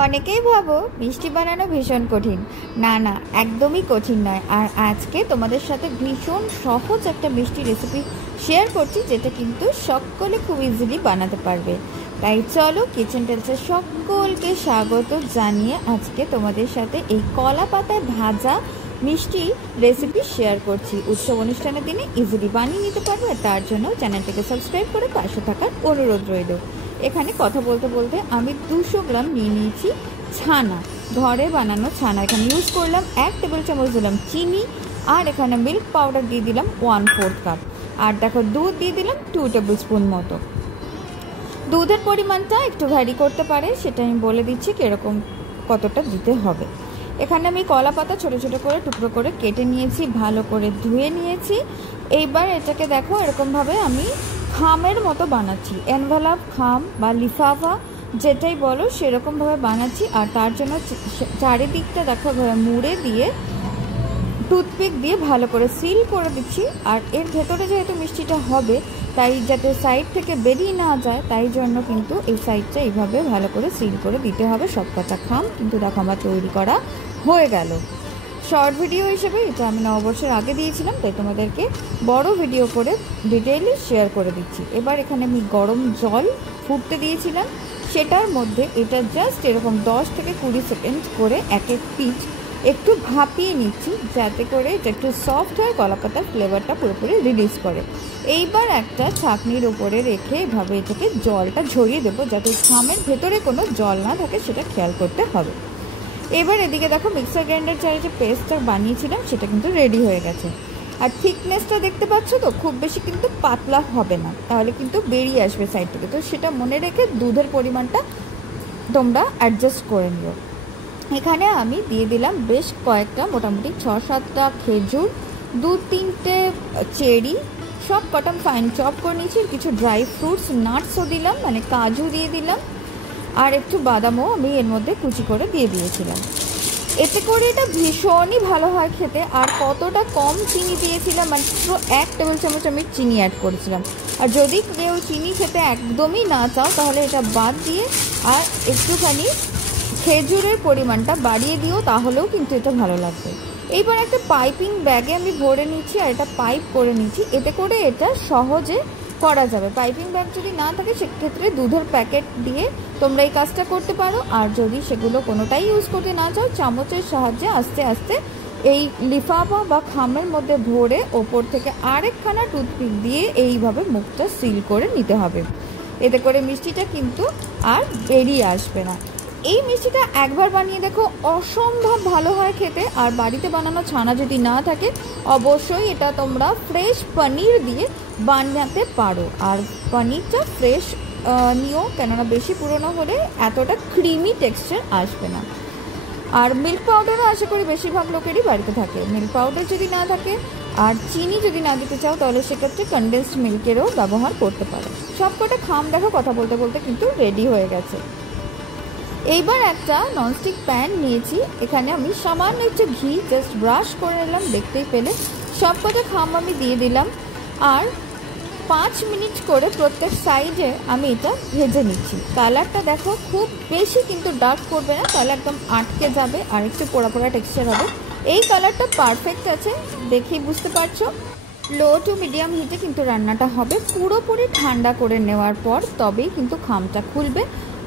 অনেকেই ভাবো মিষ্টি বানানো ভীষণ কঠিন। না না, একদমই কঠিন নয়। আর আজকে তোমাদের সাথে ভীষণ সহজ একটা মিষ্টি রেসিপি শেয়ার করছি, যেটা কিন্তু সকলে খুব ইজিলি বানাতে পারবে। তাই চলো, কিচেন টেলসের সকলকে স্বাগত জানিয়ে আজকে তোমাদের সাথে এই কলা পাতায় ভাজা মিষ্টি রেসিপি শেয়ার করছি। উৎসব অনুষ্ঠানের দিনে ইজিলি বানিয়ে নিতে পারবে, আর তার জন্য চ্যানেলটাকে সাবস্ক্রাইব করে পাশে থাকার অনুরোধ রইল। এখানে কথা বলতে বলতে আমি 200 গ্রাম নিয়ে নিয়েছি ছানা, ঘরে বানানো ছানা। এখানে ইউজ করলাম 1 টেবিল চামচ দিলাম চিনি, আর এখানে মিল্ক পাউডার দিয়ে দিলাম 1/4 কাপ, আর দেখো দুধ দিয়ে দিলাম 2 টেবিল স্পুন মতো। দুধের পরিমাণটা একটু ভ্যারি করতে পারে, সেটা আমি বলে দিচ্ছি কীরকম কতটা দিতে হবে। এখানে আমি কলা পাতা ছোটো ছোটো করে টুকরো করে কেটে নিয়েছি, ভালো করে ধুয়ে নিয়েছি। এইবার এটাকে দেখো এরকমভাবে আমি খামের মতো বানাচ্ছি, এনভেলপ খাম বা লিফাফা যেটাই বলো সেরকমভাবে বানাচ্ছি। আর তার জন্য চারিদিকটা দেখো মুড়ে দিয়ে টুথপিক দিয়ে ভালো করে সিল করে দিচ্ছি। আর এর ভেতরে যেহেতু মিষ্টিটা হবে, তাই যাতে সাইড থেকে বেরিয়ে না যায়, তাই জন্য কিন্তু এই সাইডটা এইভাবে ভালো করে সিল করে দিতে হবে। সব কটা খাম কিন্তু দেখো আমার তৈরি করা হয়ে গেল। শর্ট ভিডিও হিসেবে এটা আমি নববর্ষের আগে দিয়েছিলাম, তাই তোমাদেরকে বড় ভিডিও করে ডিটেইলি শেয়ার করে দিচ্ছি। এবার এখানে আমি গরম জল ফুটতে দিয়েছিলাম, সেটার মধ্যে এটা জাস্ট এরকম 10 থেকে 20 সেকেন্ড করে এক এক পিচ একটু ভাপিয়ে নিচ্ছি, যাতে করে এটা একটু সফট হয়, কলাপাতার ফ্লেভারটা পুরোপুরি রিলিজ করে। এইবার একটা ছাঁকনির ওপরে রেখে এভাবে এটাকে জলটা ঝরিয়ে দেবো, যাতে খামের ভেতরে কোনো জল না থাকে, সেটা খেয়াল করতে হবে। এবার এদিকে দেখো মিক্সার গ্রাইন্ডার চাই যে পেস্টটা বানিয়েছিলাম সেটা কিন্তু রেডি হয়ে গেছে। আর থিকনেসটা দেখতে পাচ্ছ তো, খুব বেশি কিন্তু পাতলা হবে না, তাহলে কিন্তু বেরিয়ে আসবে সাইড থেকে। তো সেটা মনে রেখে দুধের পরিমাণটা তোমরা অ্যাডজাস্ট করে নিও। এখানে আমি দিয়ে দিলাম বেশ কয়েকটা, মোটামুটি 6-7টা খেজুর, 2-3টে চেরি, সব কটা ফাইন চপ করে নিয়েছি। কিছু ড্রাই ফ্রুটস নাটসও দিলাম, মানে কাজু দিয়ে দিলাম, আর একটু বাদামও আমি এর মধ্যে কুচি করে দিয়ে দিয়েছিলাম। এতে করে এটা ভীষণই ভালো হয় খেতে। আর কতটা কম চিনি দিয়েছিলাম, মাত্র 1 টেবিল চামচ আমি চিনি অ্যাড করেছিলাম। আর যদি কেউ চিনি খেতে একদমই না চাও, তাহলে এটা বাদ দিয়ে আর একটুখানি খেজুরের পরিমাণটা বাড়িয়ে দিও, তাহলেও কিন্তু এটা ভালো লাগবে। এইবার একটা পাইপিং ব্যাগে আমি ভরে নিচ্ছি, আর এটা পাইপ করে নিচ্ছি, এতে করে এটা সহজে করা যাবে। পাইপিং ব্যাগ যদি না থাকে, সেক্ষেত্রে দুধের প্যাকেট দিয়ে তোমরা এই কাজটা করতে পারো। আর যদি সেগুলো কোনোটাই ইউজ করতে না চাও, চামচের সাহায্যে আস্তে আস্তে এই লিফাফা বা খামের মধ্যে ভরে ওপর থেকে আরেকখানা টুথপিক দিয়ে এইভাবে মুখটা সিল করে নিতে হবে। এতে করে মিষ্টিটা কিন্তু আর বেরিয়ে আসবে না। এই মিষ্টিটা একবার বানিয়ে দেখো, অসম্ভব ভালো হয় খেতে। আর বাড়িতে বানানো ছানা যদি না থাকে, অবশ্যই এটা তোমরা ফ্রেশ পনির দিয়ে বানাতে পারো। আর পনিরটা ফ্রেশ নিও, কেননা বেশি পুরনো হলে এতটা ক্রিমি টেক্সচার আসবে না। আর মিল্ক পাউডারও আশা করি বেশিরভাগ লোকেরই বাড়িতে থাকে। মিল্ক পাউডার যদি না থাকে আর চিনি যদি না দিতে চাও, তাহলে সেক্ষেত্রে কনডেন্সড মিল্কেরও ব্যবহার করতে পারো। সব কটা খাম দেখো কথা বলতে বলতে কিন্তু রেডি হয়ে গেছে। এইবার একটা ননস্টিক প্যান নিয়েছি, এখানে আমি সামান্য একটু ঘি জাস্ট ব্রাশ করে নিলাম, দেখতেই পেলে। সব কটা খাম আমি দিয়ে দিলাম, আর 5 মিনিট করে প্রত্যেক সাইডে আমি এটা ভেজে নিচ্ছি। কালারটা দেখো খুব বেশি কিন্তু ডার্ক করবে না, তাহলে একদম আটকে যাবে আর একটু পোড়া পোড়া টেক্সচার হবে। এই কালারটা পারফেক্ট আছে, দেখেই বুঝতে পারছো। লো টু মিডিয়াম হিটে কিন্তু রান্নাটা হবে। পুরোপুরি ঠান্ডা করে নেওয়ার পর তবেই কিন্তু খামটা খুলবে।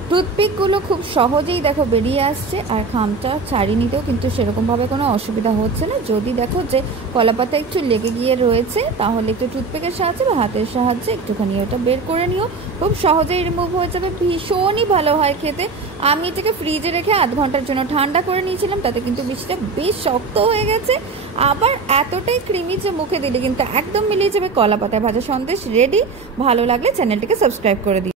টুথপিকগুলো খুব সহজেই দেখো বেরিয়ে আসছে, আর খামটা ছাড়িয়ে নিতেও কিন্তু সেরকমভাবে কোনো অসুবিধা হচ্ছে না। যদি দেখো যে কলাপাতা একটু লেগে গিয়ে রয়েছে, তাহলে একটু টুথপিকের সাহায্যে বা হাতের সাহায্যে একটুখানি ওটা বের করে নিও, খুব সহজেই রিমুভ হয়ে যাবে। ভীষণই ভালো হয় খেতে। আমি এটাকে ফ্রিজে রেখে 1/2 ঘন্টার জন্য ঠান্ডা করে নিয়েছিলাম, তাতে কিন্তু মিষ্টিটা বেশ শক্ত হয়ে গেছে, আবার এতটাই ক্রিমি যে মুখে দিলে কিন্তু একদম মিলিয়ে যাবে। কলাপাতায় ভাজা সন্দেশ রেডি। ভালো লাগলে চ্যানেলটিকে সাবস্ক্রাইব করে দিই।